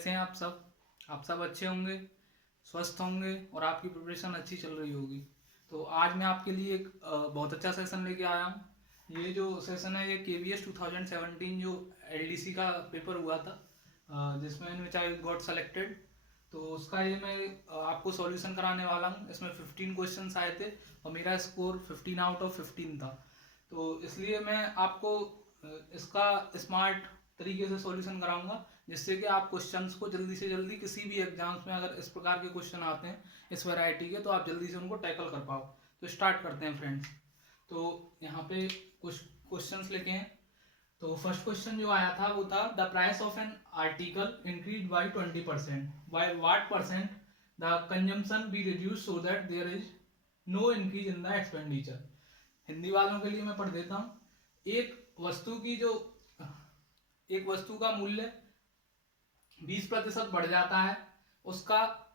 कैसे हैं आप सब? आप सब अच्छे होंगे, स्वस्थ होंगे और आपकी प्रिपरेशन अच्छी चल रही होगी। तो आज मैं आपके लिए एक बहुत अच्छा सेशन लेके आया हूँ। ये जो सेशन है ये KVS 2017 जो LDC का पेपर हुआ था, जिसमें इन विच आई गॉट सेलेक्टेड। तो उसका ये मैं आपको सॉल्यूशन कराने वाला हूँ। इसमें 15 क्वेश्चंस आए थे और मेरा स्कोर 15 आउट ऑफ 15 था। तो इसलिए मैं आपको इसका स्मार्ट तरीके से सॉल्यूशन कराऊंगा, जिससे कि आप क्वेश्चंस को जल्दी से जल्दी किसी भी एग्जाम्स में अगर इस प्रकार के क्वेश्चन आते हैं इस वैरायटी के, तो आप जल्दी से उनको टैकल कर पाओ। तो स्टार्ट करते हैं फ्रेंड्स। तो यहाँ पे कुछ क्वेश्चंस लिखे हैं। तो फर्स्ट क्वेश्चन जो आया था वो था the price of an article increase by 20%, by what percent the consumption be reduce so that there is no increase in the expenditure. Hindi वालों के लिए मैं पढ़ देता हूँ। एक वस्तु का मूल्य 20% बढ़ जाता है, उसका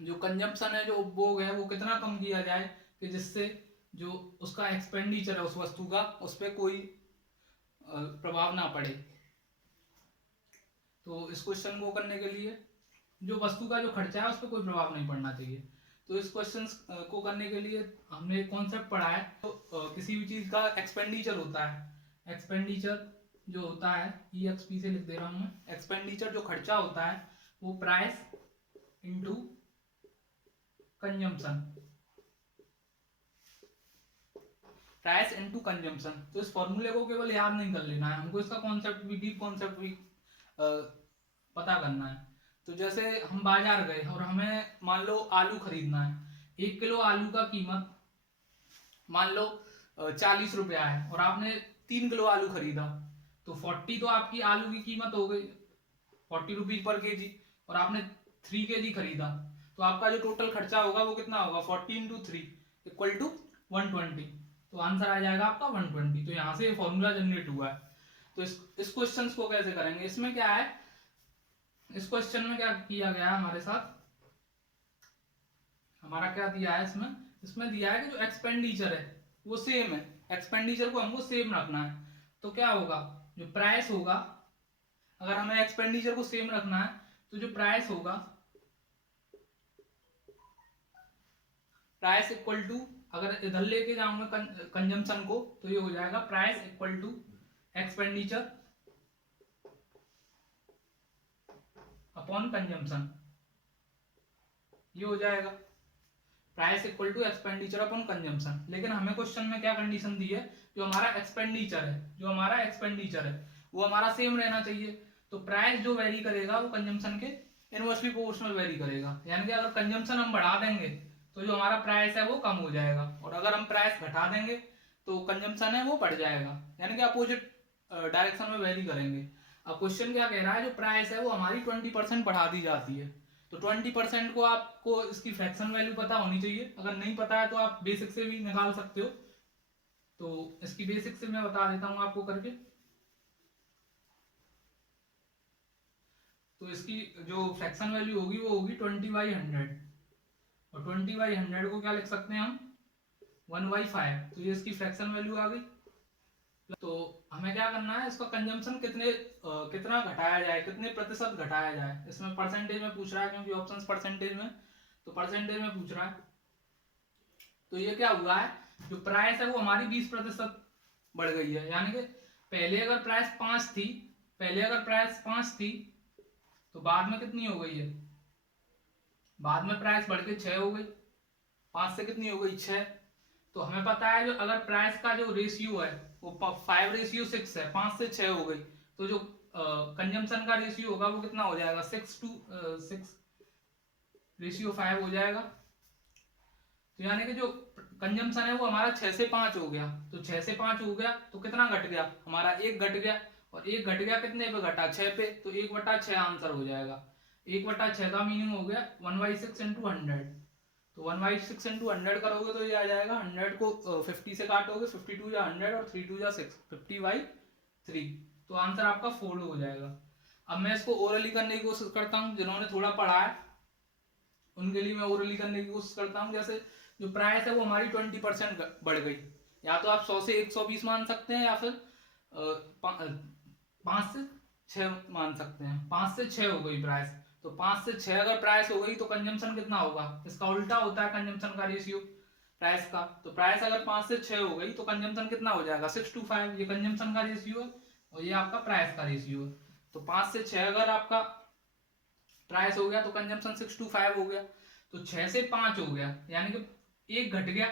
जो कंजम्पशन है, जो उपभोग है, वो कितना कम किया जाए कि जिससे जो उसका एक्सपेंडिचर है उस वस्तु का, उस पर कोई प्रभाव ना पड़े। तो इस क्वेश्चन को करने के लिए जो वस्तु का जो खर्चा है उस पर कोई प्रभाव नहीं पड़ना चाहिए। तो इस क्वेश्चन को करने के लिए हमने कॉन्सेप्ट पढ़ा है। तो किसी भी चीज का एक्सपेंडिचर होता है। एक्सपेंडिचर जो होता है, EXP से लिख दे रहा हूं मैं, एक्सपेंडिचर जो खर्चा होता है वो price into consumption, price into consumption. तो इस फॉर्मूले को केवल याद नहीं कर लेना है, हमको इसका कॉन्सेप्ट भी, डीप कॉन्सेप्ट भी पता करना है। तो जैसे हम बाजार गए और हमें मान लो आलू खरीदना है। 1 किलो आलू का कीमत मान लो 40 रुपया है और आपने 3 किलो आलू खरीदा, तो 40 तो आपकी आलू की कीमत हो गई, 40 रुपीज पर केजी, और आपने 3 केजी खरीदा, तो आपका जो टोटल खर्चा होगा वो कितना होगा? 40 इंटू 3 इक्वल टू 120। तो आंसर आ जाएगा आपका 120। तो यहाँ से फॉर्मूला जनरेट हुआ है। तो इस क्वेश्चन को कैसे करेंगे? इसमें क्या है, इस क्वेश्चन में क्या किया गया है हमारे साथ, हमारा क्या दिया है इसमें दिया है कि जो एक्सपेंडिचर है वो सेम है। एक्सपेंडिचर को हमको सेम रखना है। तो क्या होगा, जो प्राइस होगा, अगर हमें एक्सपेंडिचर को सेम रखना है तो जो प्राइस होगा, प्राइस इक्वल टू, अगर इधर लेके जाऊंगा कंजम्पशन को, तो ये हो जाएगा price equal to expenditure upon consumption. ये हो जाएगा price equal to expenditure upon consumption. लेकिन हमें क्वेश्चन में क्या कंडीशन दी है, जो हमारा एक्सपेंडिचर है वो हमारा सेम रहना चाहिए। तो प्राइस जो वेरी करेगा वो कंजम्पशन के इनवर्सली प्रोपोर्शनल वेरी करेगा। यानी कि अगर कंजम्पशन हम बढ़ा देंगे तो जो हमारा प्राइस है वो कम हो जाएगा, और अगर हम प्राइस घटा देंगे तो कंजम्पशन है वो बढ़ जाएगा। यानी कि अपोजिट डायरेक्शन में वेरी करेंगे। अब क्वेश्चन क्या कह रहा है, जो प्राइस है वो हमारी 20% बढ़ा दी जाती है। तो 20% को आपको इसकी फ्रैक्शन वैल्यू पता होनी चाहिए। अगर नहीं पता है तो आप बेसिक से भी निकाल सकते हो। तो इसकी बेसिक से मैं बता देता हूं आपको करके। तो इसकी जो फ्रैक्शन वैल्यू होगी वो होगी 20/100, और 20/100 को क्या लिख सकते हैं हम, 1/5। तो ये इसकी फ्रैक्शन वैल्यू आ गई। तो हमें क्या करना है, इसका कंजम्पशन कितना घटाया जाए, कितने प्रतिशत घटाया जाए। इसमें परसेंटेज में पूछ रहा है, क्योंकि ऑप्शंस परसेंटेज में, तो परसेंटेज में पूछ रहा है। तो ये क्या हुआ है, जो प्राइस है वो हमारी 20% बढ़ गई है। यानी कि पहले अगर प्राइस 5 थी, तो बाद में कितनी हो गई है, बाद में प्राइस बढ़ के 6 हो गई। 5 से कितनी हो गई, 6। तो हमें पता है जो अगर प्राइस का जो रेशियो है वो 5:6 है, 5 से 6 हो गई, तो जो कंजम्पशन का रेशियो होगा वो कितना हो जाएगा, 6:5 हो जाएगा। तो यानी कि जो कंजम्पशन है वो हमारा 6 से 5 हो गया। तो 6 से 5 हो गया तो कितना घट गया, हमारा 1 घट गया। और 1 घट गया कितने पे घटा, 6 पे। तो 1/6 आंसर हो जाएगा। 1/6 का मीनिंग हो गया 1/6 इंटू 100। तो 1/6 इंटू 100 करोगे तो ये आ जाएगा, 100 को 50 से काटोगे, 52 या 100 और 3 या 6, 50/3। तो आंसर आपका 4 हो जाएगा। अब मैं इसको ओरली करने की कोशिश करता हूँ। जिन्होंने थोड़ा पढ़ा है उनके लिए मैं ओरली करने की कोशिश करता हूँ। जैसे जो प्राइस है वो हमारी 20% बढ़ गई। या तो आप 100 से 120 मान सकते हैं, या फिर 5 से 6 मान सकते हैं। 5 से 6 हो गई प्राइस, तो 5 से 6 अगर प्राइस हो गई तो कंजम्पशन कितना होगा, इसका उल्टा होता है कंजम्पशन का रेशियो प्राइस का। तो प्राइस अगर 5 से 6 हो गई तो कंजम्पशन कितना हो जाएगा 6:5, ये कंजम्पशन का रेशियो है और ये आपका प्राइस का रेशियो है। तो 5 से 6 अगर आपका प्राइस हो गया तो कंजम्पशन 6:5 हो गया। तो 6 से 5 हो गया, यानी कि एक घट गया,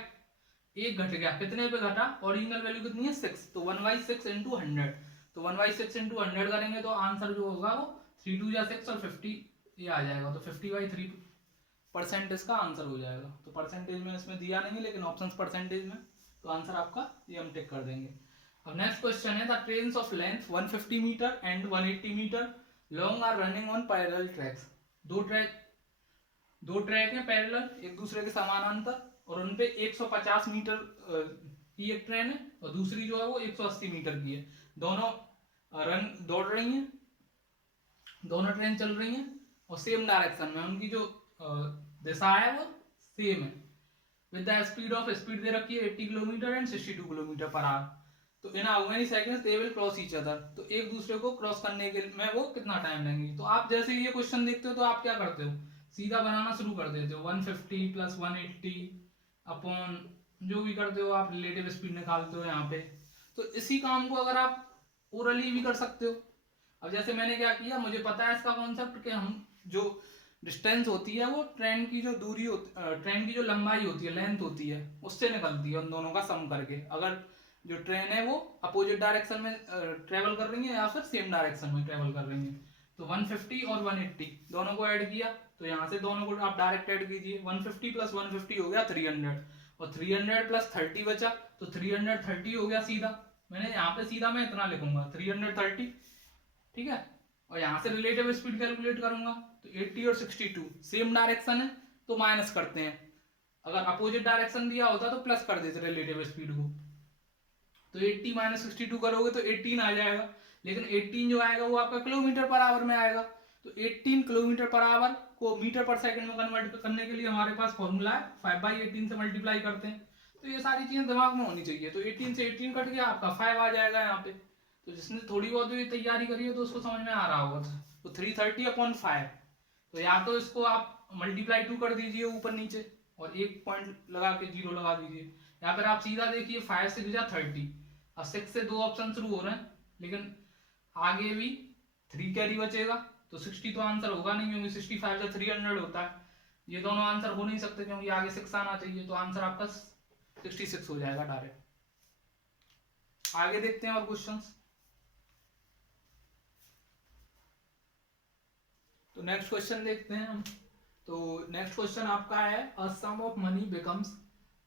एक घट गया, कितने पे घटा, ओरिजिनल वैल्यू कितनी है 6, तो 1/6 इंटू 100, तो 1/6 इंटू 100 करेंगे तो आंसर जो होगा वो 3 2 या 6 और 50 ये आ जाएगा, तो 50/3% इसका आंसर हो जाएगा। तो परसेंटेज में इसमें दिया नहीं है लेकिन ऑप्शन परसेंटेज में, तो आंसर आपका ये हम टिक कर देंगे। अब नेक्स्ट क्वेश्चन है, the trains of length 150 metre and 180 metre long are running on parallel tracks. दो ट्रैक हैं पैरेलल, एक दूसरे के समानांतर, और उनपे 150 मीटर की एक ट्रेन है और दूसरी जो है वो 180 मीटर की है। दोनों दौड़ रही हैं, दोनों ट्रेन चल रही हैं और सेम डायरेक्शन में, उनकी जो दिशा है वो सेम है। विद द स्पीड दे रखी है 80 kilometre and 62 kilometre per hour. तो in how many seconds they will cross each other, तो एक दूसरे को क्रॉस करने के में वो कितना टाइम लेंगे। तो आप जैसे ये क्वेश्चन देखते हो तो आप क्या करते हो, सीधा बनाना शुरू कर देते हो, 150 प्लस 180 अपॉन जो भी करते हो आप, रिलेटिव स्पीड निकालते हो यहाँ पे। तो इसी काम को अगर आप ओरली भी कर सकते हो। अब जैसे मैंने क्या किया, मुझे पता है इसका कॉन्सेप्ट कि हम जो डिस्टेंस होती है वो ट्रेन की जो दूरी होती, ट्रेन की जो लंबाई होती है, लेंथ होती है, उससे निकलती है उन दोनों का सम करके। अगर जो ट्रेन है वो अपोजिट डायरेक्शन में ट्रेवल कर रही है या फिर सेम डायरेक्शन में ट्रेवल कर रही है, तो 150 और 180 दोनों को ऐड किया, तो यहाँ से दोनों को आप डायरेक्ट ऐड कीजिए, 150 प्लस 150 हो गया 300, और 300 प्लस 30 बचा, तो 330 हो गया सीधा। मैंने यहाँ पे सीधा मैं इतना लिखूंगा 330, ठीक है। और यहाँ से रिलेटिव स्पीड कैलकुलेट करूंगा, तो 80 और 62 सेम डायरेक्शन है तो माइनस करते हैं, अगर अपोजिट डायरेक्शन दिया होता तो प्लस कर देते रिलेटिव स्पीड को। तो 80 माइनस 62 करोगे तो 18 आ जाएगा, लेकिन 18 जो आएगा वो आपका किलोमीटर पर आवर में आएगा। तो 18 किलोमीटर पर आवर को मीटर पर सेकंड में कन्वर्ट करने के लिए हमारे पास फॉर्मूला है, 5/18 से मल्टीप्लाई करते हैं। तो ये सारी चीजें दिमाग में होनी चाहिए। तो 18 से 18 कट गया, आपका 5 आ जाएगा यहाँ पे। तो जिसने थोड़ी बहुत भी तैयारी करी है तो उसको समझ में आ रहा होगा। तो 330/5, तो या तो इसको आप मल्टीप्लाई 2 कर दीजिए ऊपर नीचे और एक पॉइंट लगा के 0 लगा दीजिए, या फिर आप सीधा देखिए 5 से 30। अब 6 से 2 ऑप्शन शुरू हो रहे हैं, लेकिन आगे भी 3 कैरी बचेगा, तो 60 तो आंसर होगा नहीं क्योंकि 65 से 300 होता है। ये दोनों आंसर हो नहीं सकते क्योंकि आगे 6 आना चाहिए, तो आंसर आपका 66 हो जाएगा डायरेक्ट। आगे देखते हैं और क्वेश्चंस। तो नेक्स्ट क्वेश्चन देखते हैं हम। तो नेक्स्ट क्वेश्चन आपका है, a sum of money becomes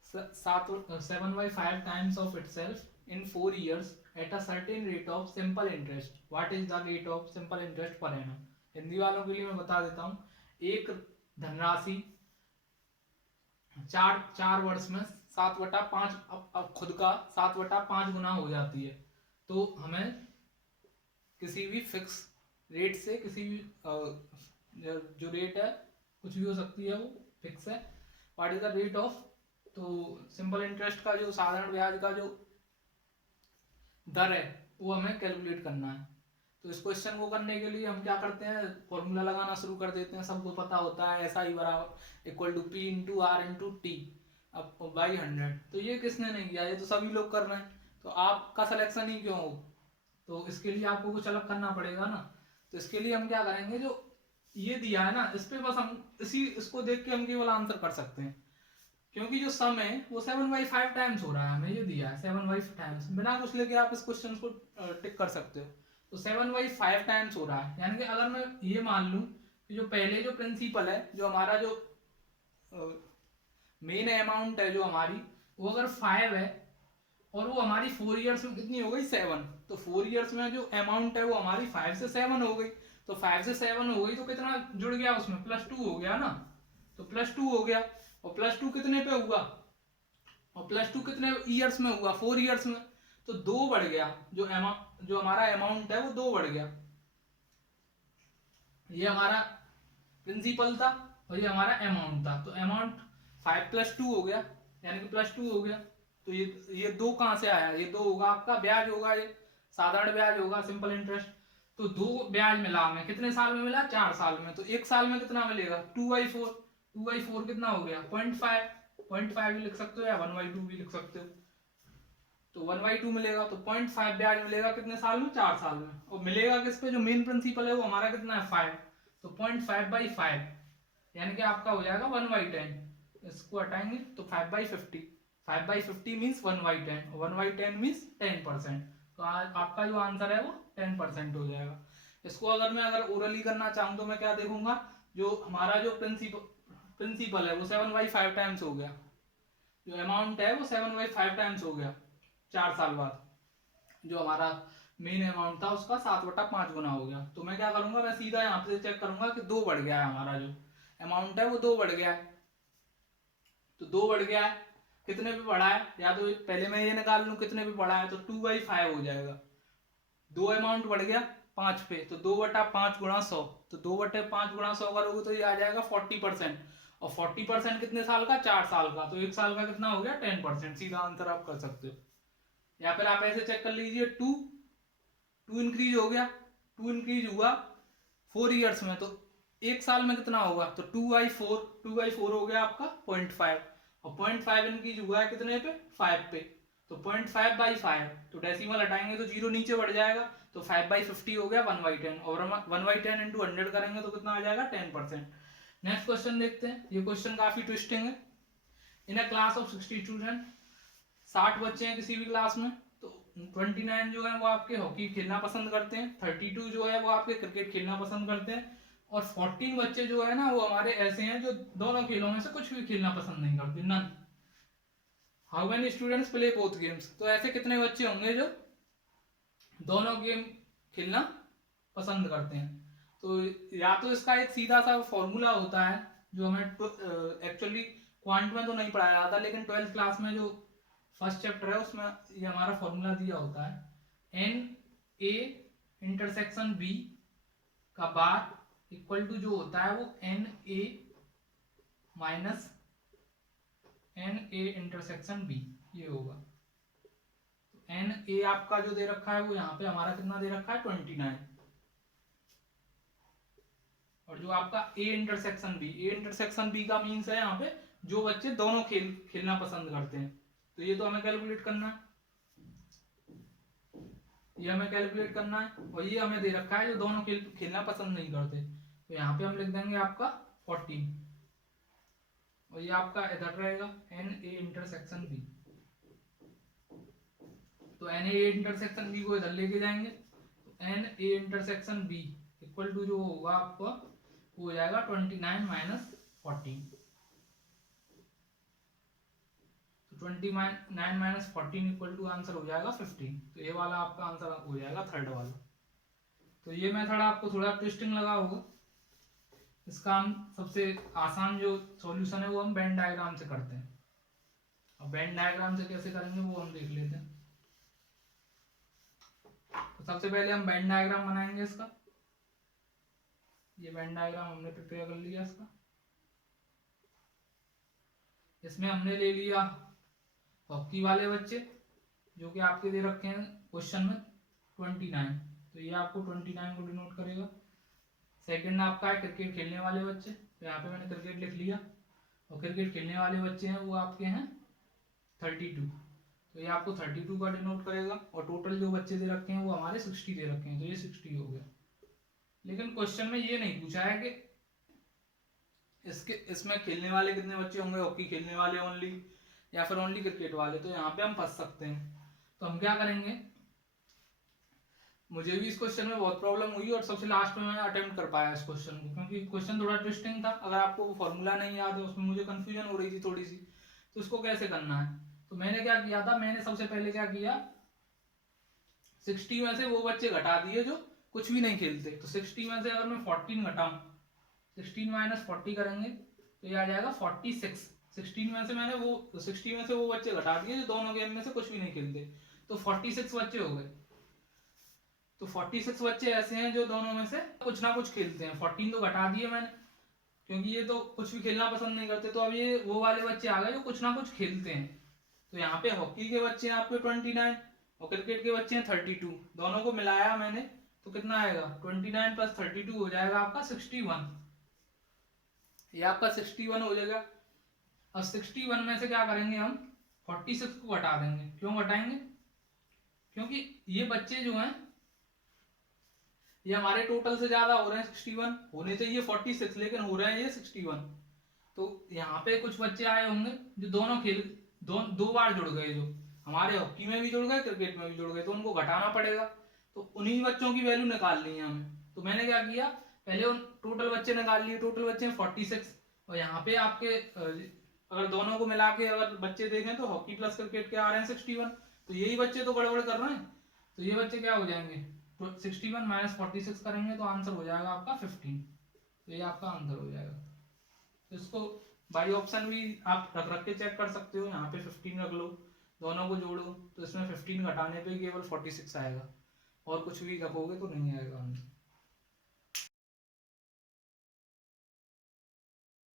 7/5 times of itself in 4 years at a certain rate of simple interest. What is the rate of simple interest per annum? Hindi वालों के लिए मैं बता देता हूँ, एक धनराशि 4 वर्ष में 7/5, अब खुद का 7/5 गुना हो जाती है। तो हमें किसी भी फिक्स रेट से, किसी भी जो रेट है कुछ भी हो सकती है, वो फिक्स है। What is the rate of, तो सिंपल इंटरेस्ट का जो साधारण ब्याज का जो दर है वो हमें कैलकुलेट करना है। तो इस क्वेश्चन को करने के लिए हम क्या करते हैं, फॉर्मूला लगाना शुरू कर देते हैं। सबको पता होता है SI बराबर equal to P into R into T अब बाई 100। तो ये किसने नहीं किया, ये तो सभी लोग कर रहे हैं, तो आपका सिलेक्शन ही क्यों हो। तो इसके लिए आपको कुछ अलग करना पड़ेगा ना। तो इसके लिए हम क्या करेंगे, जो ये दिया है ना इस पे बस हम इसको देख के हम केवल आंसर कर सकते हैं, क्योंकि जो सम है वो 7/5 टाइम्स हो रहा है, हमें ये दिया है 7/5 टाइम्स, बिना कुछ लेके आप इस क्वेश्चन को टिक कर सकते हो। तो 7/5 टाइम्स हो रहा है, यानी कि अगर मैं ये मान लूं कि जो पहले जो प्रिंसिपल है, जो हमारा जो मेन अमाउंट है जो हमारी, वो अगर 5 है और वो हमारी 4 ईयर्स में कितनी हो गई 7, तो 4 ईयर्स में जो अमाउंट है वो हमारी 5 से 7 हो गई। तो 5 से 7 हो गई तो कितना जुड़ गया उसमें, +2 हो गया ना। तो +2 हो गया, और +2 कितने पे हुआ, और +2 कितने ईयर्स में हुआ, 4 ईयर्स में। तो 2 बढ़ गया, जो हमारा अमाउंट है वो 2 बढ़ गया। ये हमारा प्रिंसिपल था और ये हमारा अमाउंट था। तो अमाउंट 5 + 2 हो गया, यानी कि +2 हो गया। तो ये 2 कहाँ से आया, ये 2 होगा आपका ब्याज होगा, ये साधारण ब्याज होगा, सिंपल इंटरेस्ट। तो 2 ब्याज मिला हमें, कितने साल में मिला, 4 साल में। तो एक साल में कितना मिलेगा, 2/4। 2/4 कितना हो गया, 0.5। 0.5 भी लिख सकते हो या 1/2 भी लिख सकते हो। तो 1/2 मिलेगा, तो 0.5 ब्याज मिलेगा कितने साल में, 4 साल में। और मिलेगा किस पे, जो मेन प्रिंसिपल है वो हमारा कितना है, 5। तो 0.5/5 यानी कि आपका हो जाएगा 1/10। इसको हटाएंगे तो 5/50। 5/50 मीन्स 1/10, 1/10 मीन्स 10%। तो आपका जो आंसर है वो 10% हो जाएगा। इसको अगर ओरली करना चाहूँ तो मैं क्या देखूंगा, जो हमारा जो प्रिंसिपल है वो 7/5 टाइम्स हो गया, जो अमाउंट है वो 7/5 टाइम्स हो गया 4 साल बाद। जो हमारा मेन अमाउंट था उसका 7/5 गुना हो गया। तो मैं क्या करूंगा, मैं सीधा यहाँ पे चेक करूंगा कि 2 बढ़ गया है, हमारा जो अमाउंट है वो 2 बढ़ गया है। तो 2 बढ़ गया है, कितने पे बढ़ा है, या तो पहले मैं ये निकाल लूं कितने पे बढ़ा है, तो 2/5 हो जाएगा। 2 अमाउंट बढ़ गया 5 पे, तो 2/5 गुणा 100। तो 2/5 गुणा 100 करोगे तो ये आ जाएगा 40%। और 40% कितने साल का, 4 साल का। तो एक साल का कितना हो गया, 10%। सीधा आंसर आप कर सकते हो। या फिर आप ऐसे चेक कर लीजिए, 2 इंक्रीज हो गया, 2 इंक्रीज हुआ 4 ईयर्स में, तो एक साल में कितना होगा, तो 2/4 हो गया आपका 0.5। और 0.5 इंक्रीज हुआ है कितने पे, 5 पे। तो 0.5/5, तो डेसिमल हटाएंगे तो 0 नीचे बढ़ जाएगा, तो 5/50 हो गया 1/10। और 1/10 इंटू 100 करेंगे तो कितना आ जाएगा, 10%। नेक्स्ट क्वेश्चन देखते हैं। ये क्वेश्चन काफी ट्विस्टिंग है। इन अ क्लास ऑफ 60 स्टूडेंट, 60 बच्चे हैं किसी भी क्लास में, तो 29 जो है वो आपके हॉकी खेलना पसंद करते हैं, 32 जो है वो आपके क्रिकेट खेलना पसंद करते हैं, और 14 बच्चे जो है ना वो हमारे ऐसे हैं जो दोनों खेलों में से कुछ भी खेलना पसंद नहीं करते, none. How many students play both games, तो ऐसे कितने बच्चे होंगे जो दोनों गेम खेलना पसंद करते हैं। तो या तो इसका एक सीधा सा फॉर्मूला होता है, जो हमें एक्चुअली क्वांट में तो नहीं पढ़ाया जाता, लेकिन 12th क्लास में जो फर्स्ट चैप्टर है उसमें ये हमारा फॉर्मूला दिया होता है, NA इंटरसेक्शन B का बार इक्वल टू जो होता है वो NA minus NA intersection B, ये होगा। तो NA आपका जो दे रखा है वो यहाँ पे हमारा कितना दे रखा है, 29। और जो आपका A इंटरसेक्शन B का मीन्स है यहाँ पे जो बच्चे दोनों खेलना पसंद करते हैं। तो ये तो हमें कैलकुलेट करना है, ये हमें कैलकुलेट करना है। और ये हमें दे रखा है जो दोनों खेलना पसंद नहीं करते, तो यहाँ पे हम लिख देंगे आपका 14। और ये आपका इधर रहेगा NA इंटरसेक्शन B। तो NA इंटरसेक्शन B को इधर लेके जाएंगे, तो NA intersection B equal to जो होगा आपका वो हो जाएगा 29 माइनस 14। तो 29 माइनस 14 इक्वल टू आंसर हो जाएगा 15। तो ये वाला आपका आंसर हो जाएगा थर्ड वाला। तो ये मेथड आपको थोड़ा ट्विस्टिंग लगा होगा। इसका हम सबसे आसान जो सॉल्यूशन है वो हम वेन डायग्राम से करते हैं। अब वेन डायग्राम से कैसे करेंगे वो हम देख लेते हैं। तो सबसे पहले हम वेन डायग्राम बनाएंगे इसका। ये वेन डायग्राम हमने प्रिपेयर कर लिया इसका। इसमें हमने ले लिया हॉकी वाले बच्चे जो कि आपके दे रखे हैं क्वेश्चन में 29, तो ये आपको 29 को डिनोट करेगा। सेकंड आपका है क्रिकेट खेलने वाले बच्चे, तो यहाँ पे मैंने क्रिकेट लिख लिया। और क्रिकेट खेलने वाले बच्चे हैं वो आपके हैं 32, तो ये आपको 32 का डिनोट करेगा। और टोटल जो बच्चे दे रखे हैं वो हमारे 60 दे रखे हैं, तो ये 60 हो गया। लेकिन क्वेश्चन में ये नहीं पूछा है कि इसमें खेलने वाले कितने बच्चे होंगे, हॉकी खेलने वाले ओनली या फिर ओनली क्रिकेट वाले। तो यहाँ पे हम फंस सकते हैं। तो हम क्या करेंगे, मुझे भी इस क्वेश्चन में बहुत प्रॉब्लम हुई और सबसे लास्ट में मैं अटेम्प्ट कर पाया इस क्वेश्चन को, क्योंकि क्वेश्चन थोड़ा ट्विस्टिंग था। अगर आपको वो फॉर्मूला नहीं याद है, उसमें मुझे कंफ्यूजन हो रही थी थोड़ी सी, तो उसको कैसे करना है। तो मैंने क्या किया था, मैंने सबसे पहले क्या किया, 60 में से वो बच्चे घटा दिए जो कुछ भी नहीं खेलते। तो 60 में से अगर मैं 14 घटाऊं, 16 माइनस 40 करेंगे तो ये आ जाएगा 46। 16 में से मैंने वो 60 में से वो बच्चे घटा दिए जो दोनों गेम में से कुछ भी नहीं खेलते, तो 46 बच्चे हो गए। तो 46 बच्चे ऐसे हैं जो दोनों में से कुछ ना कुछ खेलते हैं। 14 तो घटा दिए मैंने, क्योंकि ये तो कुछ भी खेलना पसंद नहीं करते। तो अब ये वो वाले बच्चे आ गए जो कुछ ना कुछ खेलते हैं। तो यहाँ पे हॉकी के बच्चे हैं आपके 29 और क्रिकेट के बच्चे हैं 32, दोनों को मिलाया मैंने, तो कितना आएगा 29 प्लस 32 हो जाएगा आपका 61। ये आपका 61 हो जाएगा। अब 61 में से क्या करेंगे हम 46 को घटा देंगे। क्यों घटाएंगे? क्योंकि ये बच्चे जो हैं ये हमारे टोटल से ज्यादा हो रहे हैं 61, होने चाहिए 46 लेकिन हो रहे हैं ये 61। तो यहाँ पे कुछ बच्चे आए होंगे जो दोनों खेल दो बार जुड़ गए, जो हमारे हॉकी में भी जुड़ गए क्रिकेट में भी जुड़ गए, तो उनको घटाना पड़ेगा। तो उन्हीं बच्चों की वैल्यू निकालनी है हमें। तो मैंने क्या किया, पहले उन टोटल बच्चे निकाल लिए। टोटल बच्चे हैं 46 और यहाँ पे आपके अगर दोनों को मिला के अगर बच्चे देखें तो हॉकी प्लस क्रिकेट के आ रहे हैं 61। तो यही बच्चे तो गड़बड़ कर रहे हैं। तो ये बच्चे क्या हो जाएंगे, तो 61 माइनस 46 करेंगे तो आंसर हो जाएगा आपका 15। तो ये आपका आंसर हो जाएगा। तो इसको बाई ऑप्शन भी आप रख रख के चेक कर सकते हो। यहाँ पे 15 रख लो, दोनों को जोड़ो तो इसमें 15 घटाने पे केवल 46 आएगा, और कुछ भी रखोगे तो नहीं आएगा आंसर।